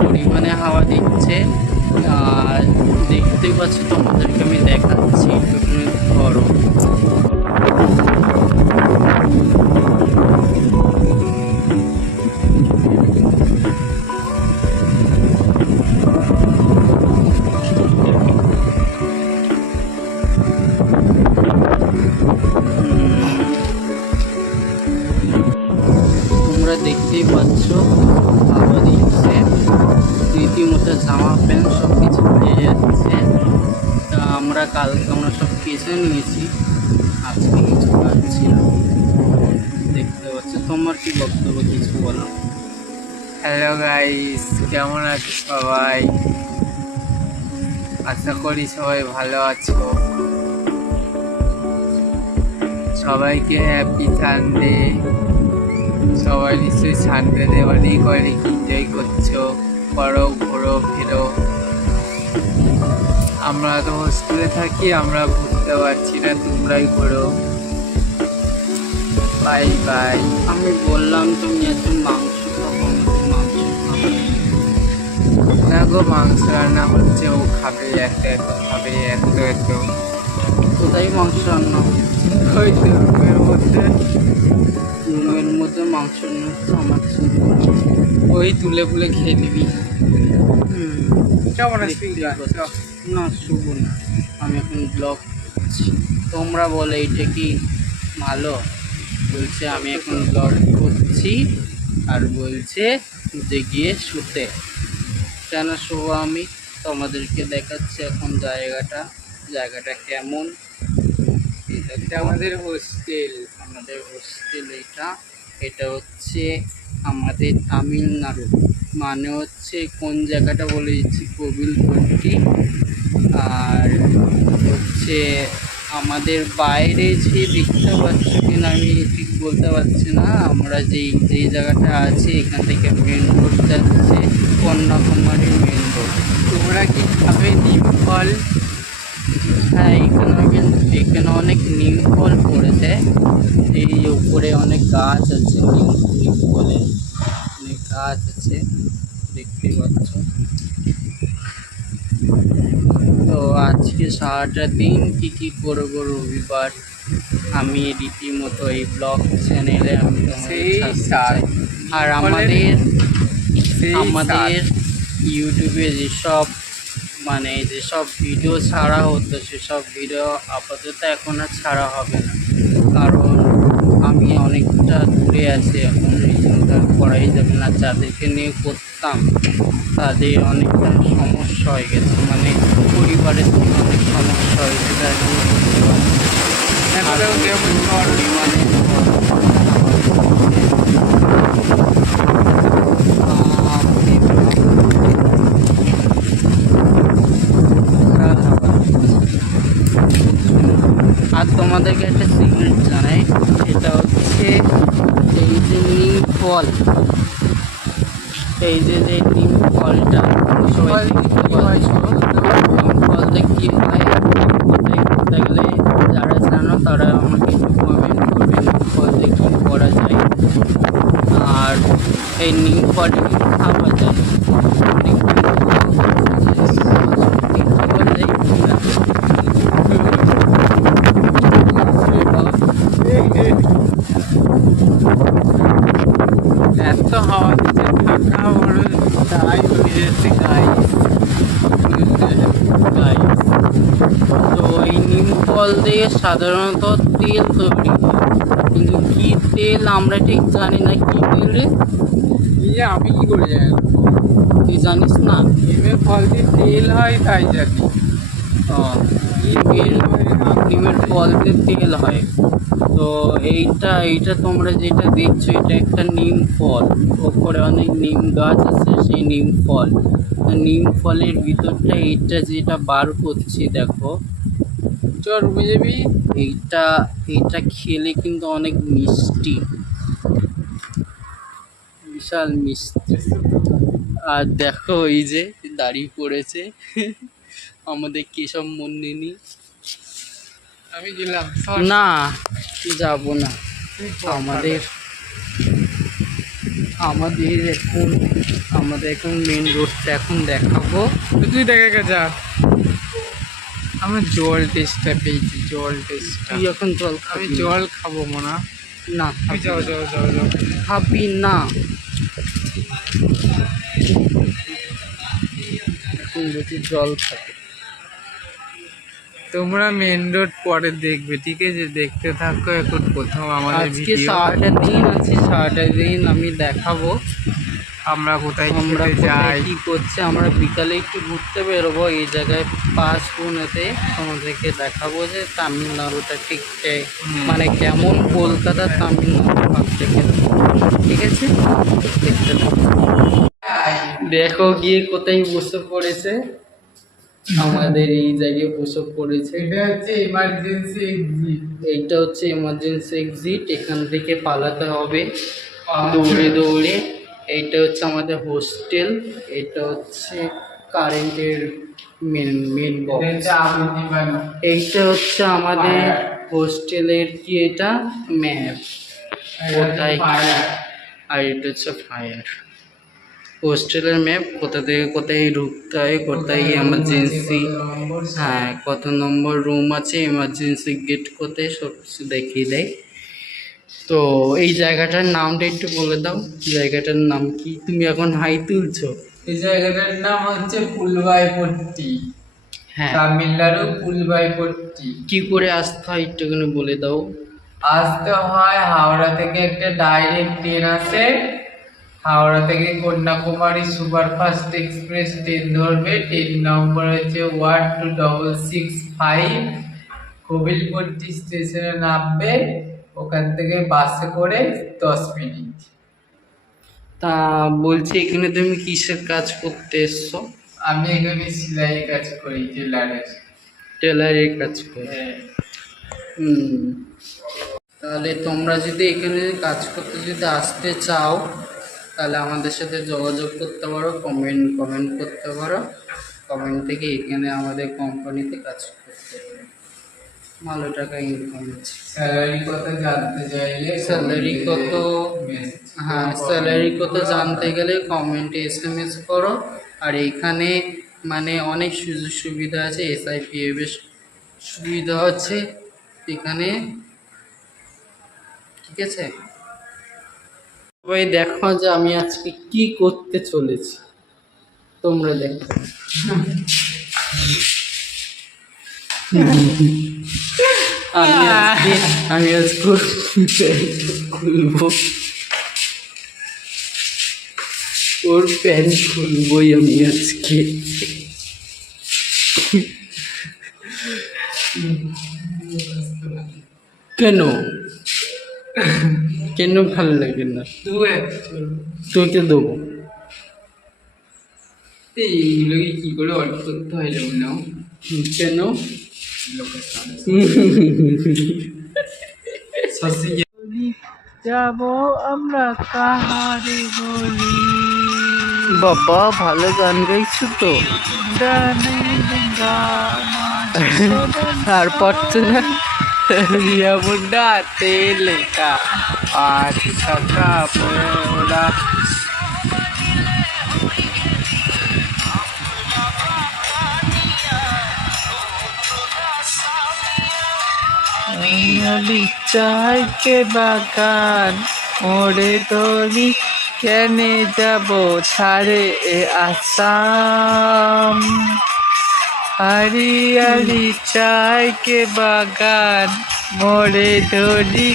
পরিমাণে হাওয়া দিচ্ছে। আর দেখতেই পাচ্ছ, তোমাদেরকে আমি দেখাচ্ছি, একটু তুমি ধরো। তোমরা দেখতেই পাচ্ছ হাওয়া দিচ্ছে, রীতিমতো জামা প্যান্ট সব কিছু হয়ে যাচ্ছে। তা আমরা সব কেচে নিয়েছি, আজকে কিছু পাচ্ছি না। দেখতে পাচ্ছ, তোমার কি বক্তব্য, কিছু বলো। হ্যালো গাইস, কেমন আছো সবাই? আশা করি সবাই ভালো আছো। সবাইকে হ্যাপি সানডে। সবাই নিশ্চয়ই সানডেতে অনেক অনেক এনজয় করছো, করো, ঘোরো ফেরো। আমরা তো হোস্টেলে থাকি, আমরা ঘুরতে পারছি না, তোমরাই ঘোরো। Bye bye. আমি বললাম তুমি এত মাংস খাবো, মাংস খাবো। না গো, মাংস রান্না হচ্ছে, ও খাবে, এত এত খাবে, এত এত। কোথায় মাংস রান্না হচ্ছে? ওই তো রুমের মধ্যে। রুমের মধ্যে মাংস রান্না হচ্ছে, আমার ওই তুলে ফুলে খেয়ে নিবি। কেমন দেখতেই পাচ্ছ। না, শুভ না, আমি এখন ব্লগ করছি। তোমরা বলে এইটা কি ভালো? বলছে আমি এখন ব্লগ করছি, আর বলছে যে গিয়ে শুতে। কেন শুভ? আমি তোমাদেরকে দেখাচ্ছি এখন জায়গাটা কেমন। এটা আমাদের হোস্টেল। আমাদের হোস্টেল এটা হচ্ছে আমাদের তামিলনাড়ু, মানে হচ্ছে কোন জায়গাটা বলে দিচ্ছি, কোবিলপট্টি। আর হচ্ছে আমাদের বাইরে যে দেখতে পাচ্ছ কিনা আমি ঠিক বলতে পারছি না, আমরা যেই জায়গাটা আছে এখান থেকে মেন রোড যাচ্ছে কন্যাকুমারীর মেন রোড। তোমরা কি খাবে নিম ফল? হ্যাঁ, এখানে অনেক নিম ফল পড়েছে। এই উপরে অনেক গাছ আছে, নিম ফলের অনেক গাছ আছে, দেখতে পাচ্ছ। তো আজকে সারাটা দিন কি করবো, রবিবার, আমি রীতিমতো এই ব্লগ চ্যানেলে আমি সেই ছাড়তে সাল। চাই। আর আমাদের ইউটিউবে যেসব ভিডিও ছাড়া হতো, সেসব ভিডিও আপাতত এখন আর ছাড়া হবে না, কারণ আমি অনেকটা দূরে আছি এখন, এই জন্য আর করাই যাবে না। যাদেরকে নিয়ে করতাম তাদের অনেকটা সমস্যা হয়ে গেছে, মানে পরিবারের থেকে অনেক সমস্যা হয়েছে, তাই জন্য করতে পারছি না। পরিমাণে আর তোমাদেরকে একটা সিক্রেট জানাই, সেটা হচ্ছে এই যে নিম ফল, এই যে নিম ফলটা সবাই দেখতে পাচ্ছ, নিম ফলটা কী হয় ওটাই করতে গেলে যারা জানো তারা আমাকে একটু কমেন্ট করবে, নিম ফল দিয়ে কী করা যায়। আর এই নিম ফলটা কিন্তু খাওয়া যায়, অনেক খাওয়া যায়। এত হাওয়া দিচ্ছে, ঠান্ডা বড় তাই হয়ে যাচ্ছে গাইস। তো এই নিম ফল দিয়ে সাধারণত তেল তৈরি হয়, কিন্তু কী তেল আমরা ঠিক জানি না, কী তেল রে? আমি কি করে জানি? তুই জানিস না? নিমের ফল দিয়ে তেল হয় তাই জানি। নিমের ফল দিয়ে তেল হয়। তো এইটা তোমরা যেটা দেখছো, এটা একটা নিম ফল, ওপরে অনেক নিম গাছ আছে, সেই নিম ফল। নিম ফলের ভিতরটা এইটা যেটা বার করছি দেখো, চল বুঝবি। এইটা খেলে কিন্তু অনেক মিষ্টি, বিশাল মিষ্টি। আর দেখো এই যে দাড়ি পড়েছে আমাদের কেশব মন্দিনী। আমি গেলাম না, যাব না। আমাদের আমাদের এখন মেন রোডটা এখন দেখাবো। তুই দেখে যা, আমার জল টেস্টটা পেয়েছি, জল টেস্টটা। তুই এখন জল আমি খাবি? জল খাবো মনা। না তুই যাও যাও যাও যাও। খাবি না, এখন বলছি জল খাবি। তোমরা মেন রোড পরে দেখবে, ঠিক আছে? দেখতে থাকো। এখন প্রথম আমাদের আজকে ভিডিও, সারাটা দিন আছে, সারাটা দিন আমি দেখাবো আমরা কোথায় আমরা খেতে কোথায় যাই। কি করছে। আমরা বিকালে একটু ঘুরতে বেরোবো এই জায়গায় পাঁচগুনেতে, তোমাদেরকে দেখাবো যে তামিলনাড়ুটা ঠিক মানে কেমন কলকাতা তামিলনাড়ু ভাব থেকে, ঠিক আছে? দেখতে থাকো। দেখো গিয়ে কোথায় বসে পড়েছে, আমাদের এই জায়গায় বসে পড়েছে। এটা হচ্ছে ইমার্জেন্সি এক্সিট। এইটা হচ্ছে এমার্জেন্সি এক্সিট, এখান থেকে পালাতে হবে দৌড়ে দৌড়ে। এইটা হচ্ছে আমাদের হোস্টেল, এটা হচ্ছে কারেন্টের মেন বক্স। এইটা হচ্ছে আমাদের হোস্টেলের কি এটা ম্যাপ কোথায়, আর এটা হচ্ছে ফায়ার হোস্টেলের ম্যাপ, কোথা থেকে কোথায় ঢুকতে হয়, কোথায় এমার্জেন্সি, হ্যাঁ কত নম্বর রুম আছে, এমার্জেন্সি গেট কোথায়, সব কিছু দেখিয়ে দেয়। তো এই জায়গাটার নামটা একটু বলে দাও, জায়গাটার নাম কি? তুমি এখন হাই তুলছো। এই জায়গাটার নাম হচ্ছে পুলবাইপট্টি, হ্যাঁ, তামিলনাড়ু পুলবাইপট্টি। কি করে আসতে হয় একটুখানি বলে দাও। আসতে হয় হাওড়া থেকে একটা ডাইরেক্ট ট্রেন আছে, হাওড়া থেকে কন্যাকুমারী সুপারফাস্ট এক্সপ্রেস ট্রেন ধরবে। ট্রেন নম্বর হচ্ছে 12665। কবিলপট্টি স্টেশনে নামবে, ওখান থেকে বাসে করে 10 মিনিট। তা বলছি এখানে তুমি কিসের কাজ করতে এসছো? আমি এখানে সেলাই কাজ করি, টেলারের। টেলারের কাজ করো? হ্যাঁ। তাহলে তোমরা যদি এখানে কাজ করতে যদি আসতে চাও, তাহলে আমাদের সাথে যোগাযোগ করতে পারো, কমেন্ট করতে পারো। কমেন্ট থেকে এখানে আমাদের কোম্পানিতে কাজ করতে পারো, ভালো টাকা ইনকাম আছে। স্যালারি কত জানতে চাইলে স্যালারি কত, হ্যাঁ স্যালারি কত জানতে গেলে কমেন্টে SMS করো। আর এখানে মানে অনেক সুযোগ সুবিধা আছে, SIPF এর সুবিধা আছে এখানে, ঠিক আছে? সবাই দেখো যে আমি আজকে কি করতে চলেছি, তোমরা দেখো। আমি আজকে খুলবো, ওর প্যান্ট খুলবই আমি আজকে। কেন কেন ভালো লাগে না? তোকে দেবো। এইগুলোকে কি করে অর্ডার করতে হয় যেমন নাও। কেন? যাব আমরা কাহারে বলি, বাবা ভালো গান গাইছো তো, আর পারছো না? মুন্ডা তেলেকা আর টাকা পোড়া। চাইকে বাগান ওরে তরি, কেনে যাব ছাড়ে এ আসাম। हरियाली चाय के बागान मोरे धोरी,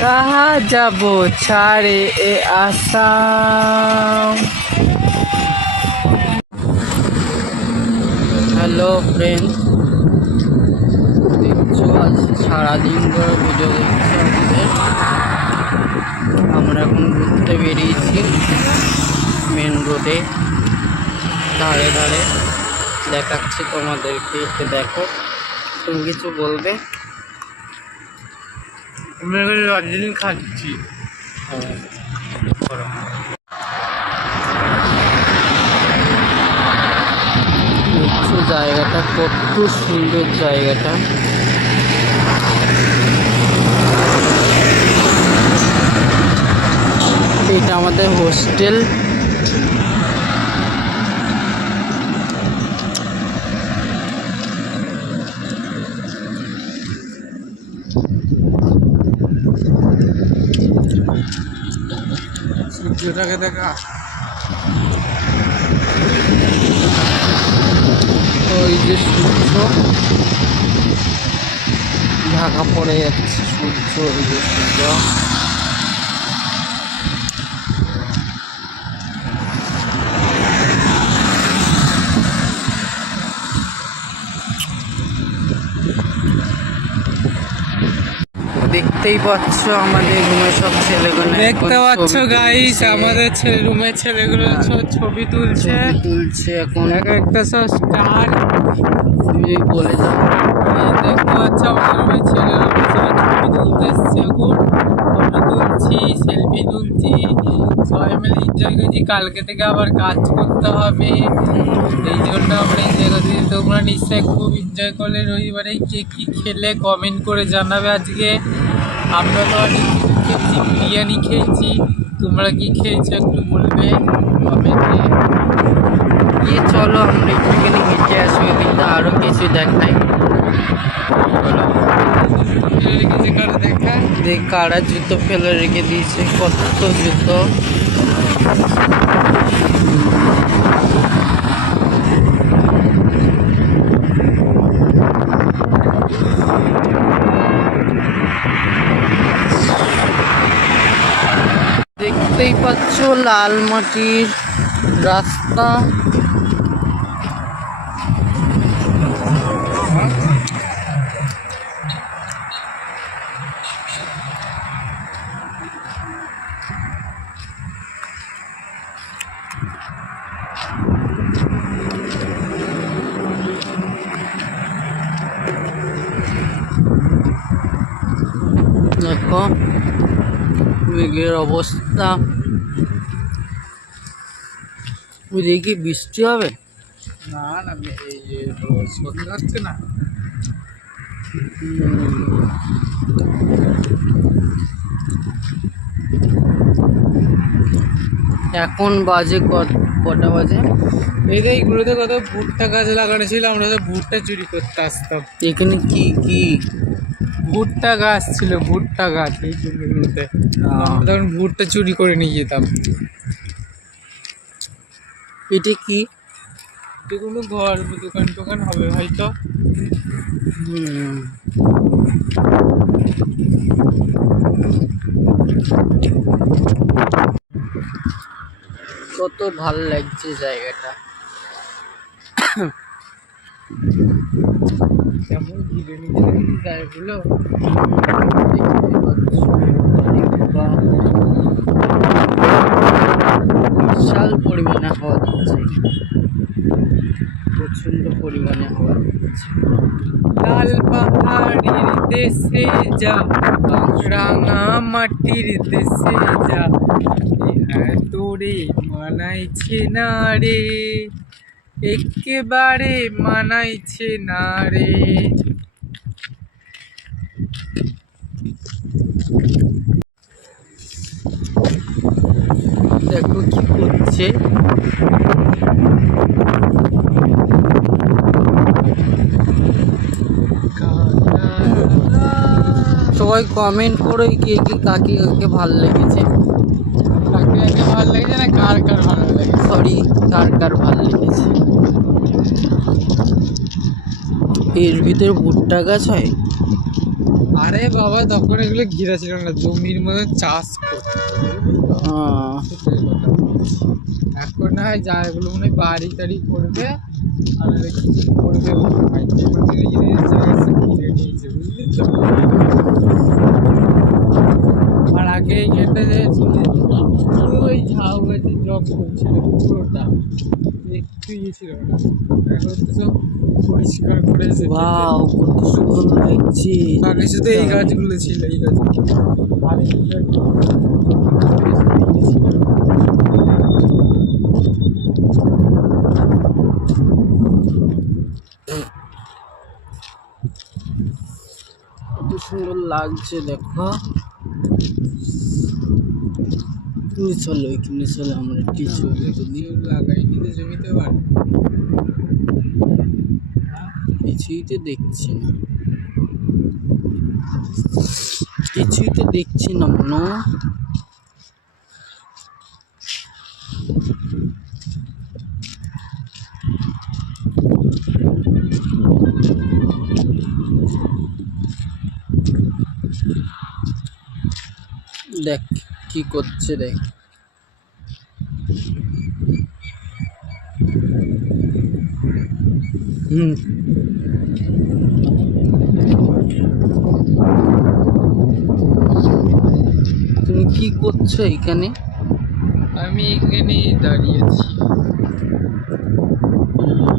कहाँ जाबो छाड़े ए आसाम। হ্যালো ফ্রেন্ড, দেখছো আজ সারাদিন ধরে ভিডিও দেখছো আমাদের। আমরা এখন ঘুরতে বেরিয়েছি মেন রোডে, ধারে ধারে দেখাচ্ছি তোমাদেরকে, একটু দেখো। তুমি কিছু বলবে? আমরা এখানে দার্জিলিং খাচ্ছি। দেখছো জায়গাটা কত সুন্দর, জায়গাটা এটা আমাদের হোস্টেল। সূর্যটাকে দেখা, ওই যে সূর্য ঢাকা পড়ে যাচ্ছে, সূর্য, ওই যে সূর্য। দেখতেই পাচ্ছ আমাদের রুমে সব ছেলেগুলো দেখতে পাচ্ছ গাইস, আমাদের রুমের ছেলেগুলো সব ছবি তুলছে এখন। এক একটা সব স্টার। তুমি বলে যাও। দেখতে পাচ্ছ আমাদের রুমের ছেলেরা সবাই ছবি তুলতে এসছে, এখন ফটো তুলছি, সেলফি তুলছি, সবাই মিলে এনজয় করছি। কালকে থেকে আবার কাজ করতে হবে, এই জন্য আমরা এনজয় করছি। তোমরা নিশ্চয়ই খুব এনজয় করলে। রবিবারে কে কী খেলে কমেন্ট করে জানাবে। আজকে আমরা তো অনেক কিছু খেয়েছি, বিরিয়ানি খেয়েছি, তোমরা কি খেয়েছো একটু বলবে কমেন্টে। গিয়ে চলো আমরা একটুখানি হেঁটে আসি, ওদিকটা আরো কিছু দেখাই। চলো। রেখেছে কারো দেখা, দেখ কারা জুতো ফেলে রেখে দিয়েছে, কত জুতো। দেখতেই পাচ্ছ লাল মাটির রাস্তা। দেখো মেঘের অবস্থা। ওইদিকে কি বৃষ্টি হবে? না না, এই যে সন্ধ্যা হচ্ছে না, এখন বাজে কটা বাজে? এইগুলোতে কত ভুট্টা গাছ লাগানো ছিল, আমরা তো ভুট্টা চুরি করতে আসতাম। এখানে কি কি ভুট্টা গাছ ছিল, ভুট্টা গাছ এই জমিগুলোতে, আমরা তখন ভুট্টা চুরি করে নিয়ে যেতাম। এটা কি? এগুলো ঘর দোকান টোকান হবে হয়তো। কত ভাল লাগছে জায়গাটা। কেমন ঘিরে নিচ্ছে জায়গাগুলো। বিশাল পরিমাণে হাওয়া দিচ্ছে, প্রচন্ড পরিমাণে হাওয়া দিচ্ছে। লাল পাহাড়ির দেশে যা, রাঙা মাটির দেশে যা, হ্যাঁ তোরে মানাইছে না রে, একেবারে মানাইছে না রে। দেখো কি করছে। সবাই কমেন্ট করো কে কে কাকে কাকে ভালো লেগেছে। কাকে কাকে ভালো লেগেছে না কার কার ভালো লেগেছে, সরি, কার কার ভালো লেগেছে। এর ভিতরে ভুট্টা গাছ হয়? আরে বাবা তখন এগুলো ঘিরা ছিল না, জমির মধ্যে চাষ করতো। এখন না হয় যা এগুলো মনে হয় বাড়ি টাড়ি করবে আর কিছু করবে মনে হয়, ঘিরে নিয়েছে বুঝলি তো। আর আগে এটা যে ওই ঝাউ গাছের জঙ্গল ছিল পুরোটা, একটু ইয়ে ছিল না, এখন তো সব পরিষ্কার করেছে। ওয়াও, কত সুন্দর লাগছে। আগে শুধু এই গাছগুলো ছিল, এই গাছগুলো আর কত সুন্দর লাগছে দেখো। তুমি চলো এখানে চলো আমরা একটি ছবি তুলি। লাগাই কিন্তু জমিতে পারে কিছুই তো দেখছি না, কিছুই তো দেখছি না মনো। দেখ কি করছে দেখ। হুম, তুমি কি করছো এখানে? আমি এখানে দাঁড়িয়েছি।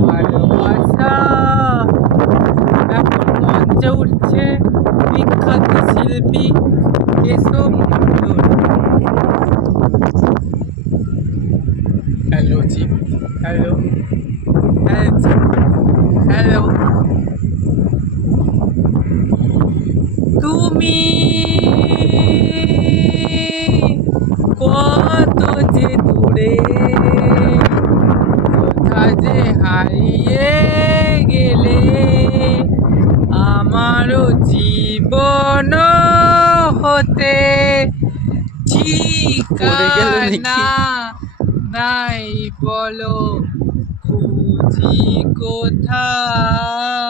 ভালোবাসা এখন মঞ্চে উঠছে বিখ্যাত শিল্পী Keshab Mondal. Hello chip, hello hello. তুমি কত যে দূরে, কোথা যে হারিয়ে গেলে, আমারও জীবন হতে পড়ে গেলে নাকি? ঠিকানা নাই বলো, খুঁজি কোথায়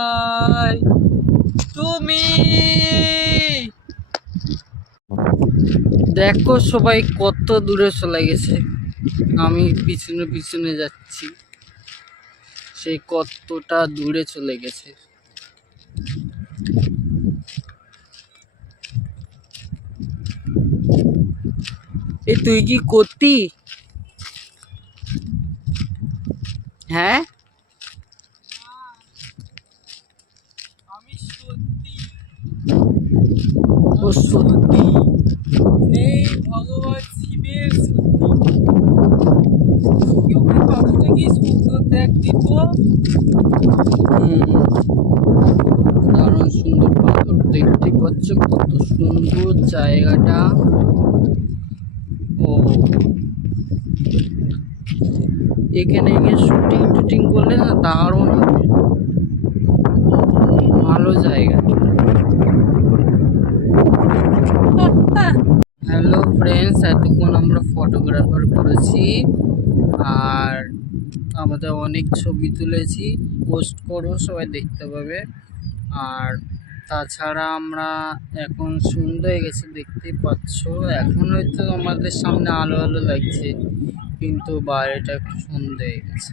তুমি। দেখো সবাই কত দূরে চলে গেছে, আমি পিছনে পিছনে যাচ্ছি, সেই কতটা দূরে চলে গেছে। এই তুই কি করতি? হ্যাঁ, আমি সত্যি ও সত্যি। এই ভগবান শিবের সত্যি কতটা কি সুন্দর দেখ দিব। দারুণ সুন্দর পাথর, দেখতে পাচ্ছ কত সুন্দর জায়গাটা। ও এখানে গিয়ে শুটিং টুটিং করলে না দারুণ হবে, ভালো জায়গা। হ্যালো ফ্রেন্ডস, এতক্ষণ আমরা ফটোগ্রাফার করেছি আর আমাদের অনেক ছবি তুলেছি, পোস্ট করবো, সবাই দেখতে পাবে। আর তাছাড়া আমরা এখন সন্ধ্যা হয়ে গেছে, দেখতেই পাচ্ছ। এখন হয়তো আমাদের সামনে আলো আলো লাগছে, কিন্তু বাইরেটা একটু সন্ধ্যা হয়ে গেছে,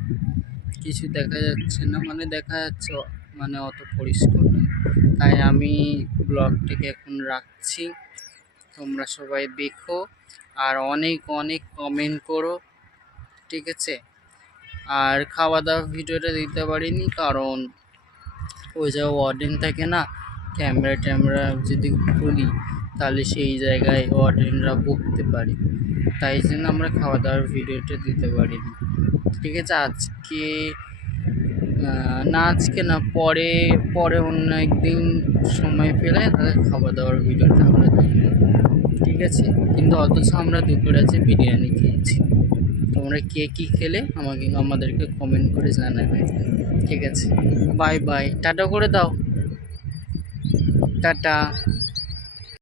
কিছু দেখা যাচ্ছে না, মানে দেখা যাচ্ছে মানে অত পরিষ্কার না। তাই আমি ব্লগটিকে এখন রাখছি, তোমরা সবাই দেখো আর অনেক অনেক কমেন্ট করো, ঠিক আছে? আর খাওয়া দাওয়া ভিডিওটা দিতে পারিনি কারণ ওই জায়গায় ওয়ার্ডেন থাকে না, ক্যামেরা ট্যামেরা যদি খুলি তাহলে সেই জায়গায় ওয়ার্ডেনরা বকতে পারে, তাই জন্য আমরা খাওয়া দাওয়ার ভিডিওটা দিতে পারিনি, ঠিক আছে? আজকে না, আজকে না, পরে পরে অন্য একদিন সময় পেলে তাহলে খাওয়া দাওয়ার ভিডিওটা আমরা দিই, ঠিক আছে? কিন্তু অথচ আমরা দুপুরে আছে বিরিয়ানি খেয়েছি। তোমরা কে কী খেলে আমাদেরকে কমেন্ট করে জানাবে, ঠিক আছে? বাই বাই, টাটা করে দাও, টাটা।